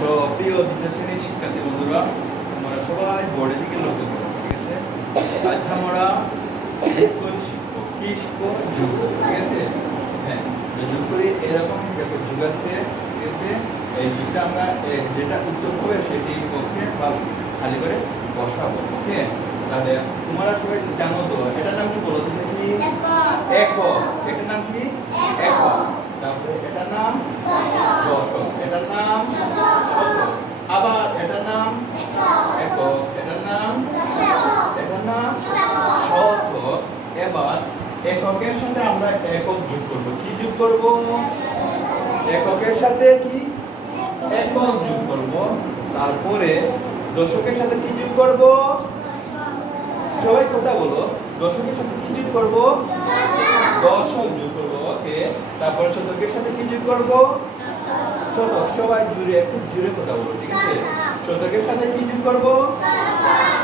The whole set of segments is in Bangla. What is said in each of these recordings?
তো প্রিয় দ্বিতীয় শ্রেণির শিক্ষার্থী বন্ধুরা তোমরা সবাই বোর্ডের দিকে লক্ষ্য করো ঠিক আছে? আজ আমরা শিক্ষক কি শিক্ষক? যোগ ঠিক আছে? হ্যাঁ যোগ করি এরকম দেখো যুগ আছে ঠিক আছে? এই যুগটা আমরা যেটা উত্তর হবে সেটি বক্সে বা খালি করে বসাবো ওকে? তাহলে তোমরা সবাই জানো তো এটার নাম কি বলো? তো দেখি একক। এটার নাম কি? একক তারপরে এটার নাম দশক এটার নাম শতক আবার এটার নাম একক এটার নাম এটার নাম শতক এবার এককের সাথে আমরা একক যোগ করব। কি যোগ করব? এককের সাথে কি? একক যোগ করব। তারপরে দশকের সাথে কি যোগ করব? সবাই কথা বলো। দশকের সাথে কি যোগ করব? দশক যোগ করব। ওকে। তারপরে শতকের সাথে কি যোগ করব? শতক। সবাই জুড়ে একটু জুড়ে কথা বলো, ঠিক আছে? শতকের সাথে কি যোগ করব?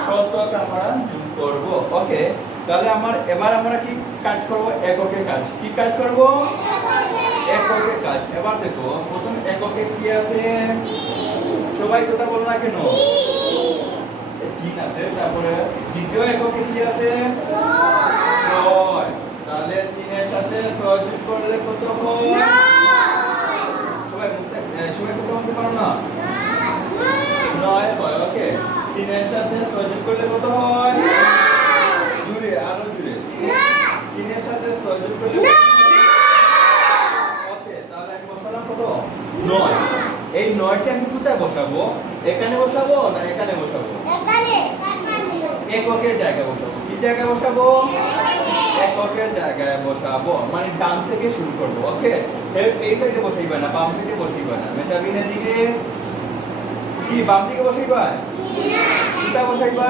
শতক আমরা যোগ করব। ওকে। তাহলে আমার, এবার আমরা কি কাজ করব? এককের কাজ। কি কাজ করব? এককের কাজ। এবার দেখো, প্রথম এককে কি আছে? সবাই কথা বলো না কেন? তিন আছে, তারপরে দ্বিতীয় এককে কি আছে? ছয়। তাহলে তিনের সাথে ছয় করলে কত হয়? সবাই সবাই কথা বলতে পারো না। নয় হয়, ওকে। তিনের সাথে ছয় করলে কত হয় জুড়ে আরও জুড়ে তিনের- করলে ওকে তাহলে আমি বসালাম কত? নয়। এই নয়টা আমি কোথায় বসাবো? এখানে বসাবো না এখানে বসাবো? এককের জায়গায় বসাবো। কি জায়গায় বসাবো? এককের জায়গায় বসাবো। মানে ডান থেকে শুরু করব ওকে? এই সাইডে বসাইবা না বাম সাইডে বসাইবা না। মেজাবিনের দিকে কি, বাম দিকে বসাইবা কোথায় বসাইবা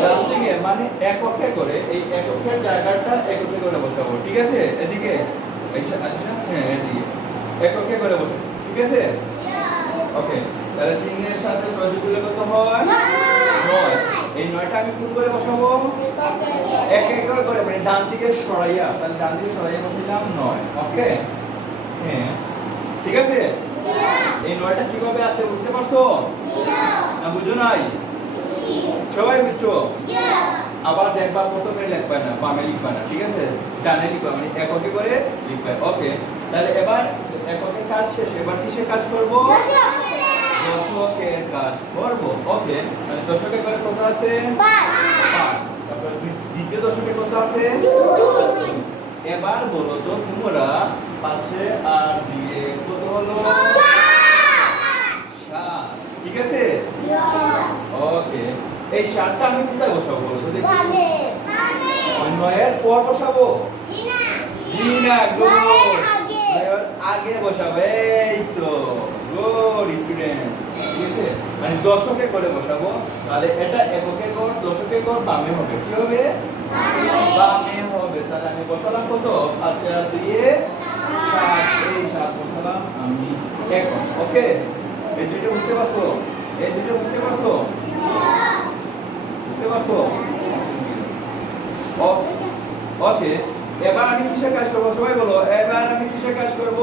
ডান দিকে মানে এককে করে, এই এককের জায়গাটা এককে করে বসাবো, ঠিক আছে? এদিকে। সা- আচ্ছা হ্যাঁ এদিকে। এককে করে বসাবো ঠিক আছে? ওকে, তাহলে তিনের সাথে ছয় যোগ কত হয়? নয়। এই নয়টা আমি কোন করে বসাবো? এক এক করে মানে ডান দিকে সরাইয়া, তাহলে ডান দিকে সরাইয়া বসাইলাম নয়, ওকে? হ্যাঁ ঠিক আছে? এই নয়টা কীভাবে আছে বুঝতে পারছ? না বুঝো নাই? সবাই বুঝছ? আবার দেখবা প্রথমে লিখবা না বামে লিখবা না ঠিক আছে? ডানে লিখবা মানে এককে করে লিখবা। ওকে তাহলে এবার এককের কাজ শেষ এবার কিসের কাজ করব? দশকের কাজ করব। ওকে তাহলে দশকের করে কত আছে? তারপর দ্বিতীয় দশকে কত আছে? এবার বলো তো তোমরা পাঁচে আর দিয়ে হলো সাত ঠিক আছে? ওকে। এই সাতটা আমি কোথায় বসাবো বলো দেখি। নয়ের পর বসাবো? জি না গুড আগে বসাবো। এই তো গুড স্টুডেন্ট ঠিক আছে? মানে দশকে করে বসাবো। তাহলে এটা এককে কর দশকে কর বামে হবে। কি হবে? বামে। হবে। তাহলে আমি বসালাম কত? পাঁচে দিয়ে সাত এই সাত বসালাম আমি এখন ওকে এই দুইটা বুঝতে পারছ? এই দুইটা বুঝতে পারছ? বুঝতে পারছ? ওকে এবার আমি কিসের কাজ করব? সবাই বলো, এবার আমি কিসের কাজ করব?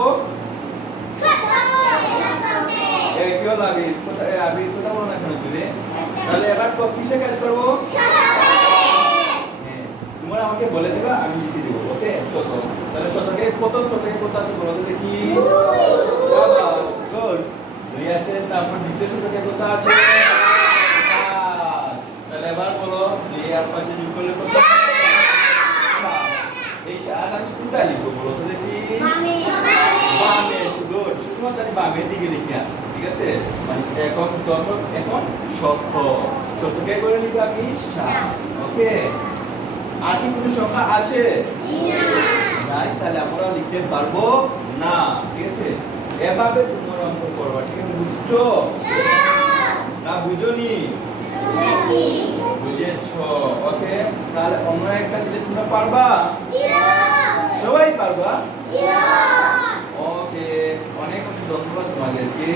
হ্যাঁ তোমরা আমাকে বলে দিবা, আমি লিখে দেবো, ওকে? তাহলে শতকে, প্রথম শতকে কত বলো দেখি সাবাস গুড দুই আছে তারপর দ্বিতীয় শতকে কত আছে? তাহলে এবার বলো দুই আর পাঁচে যোগ করলে কত এই সাত আমি কোথায় লিখব বলো তো দেখি। বামে। গুড শুধুমাত্র আমি বামের দিকে লিখি না, ঠিক আছে? মানে এখন দশক এখন শত শতকে করে লিখব আমি? সাত। ওকে? আর কি কোনো সংখ্যা আছে? নাই তাহলে আমরা লিখতে পারব না ঠিক আছে? এভাবে তোমরা অঙ্ক করবা ঠিক বুঝছ? না বুঝোনি? বুঝেছ। ওকে তাহলে অন্য একটা দিলে তোমরা পারবা? সবাই পারবা? ওকে অনেক অনেক ধন্যবাদ তোমাদেরকে।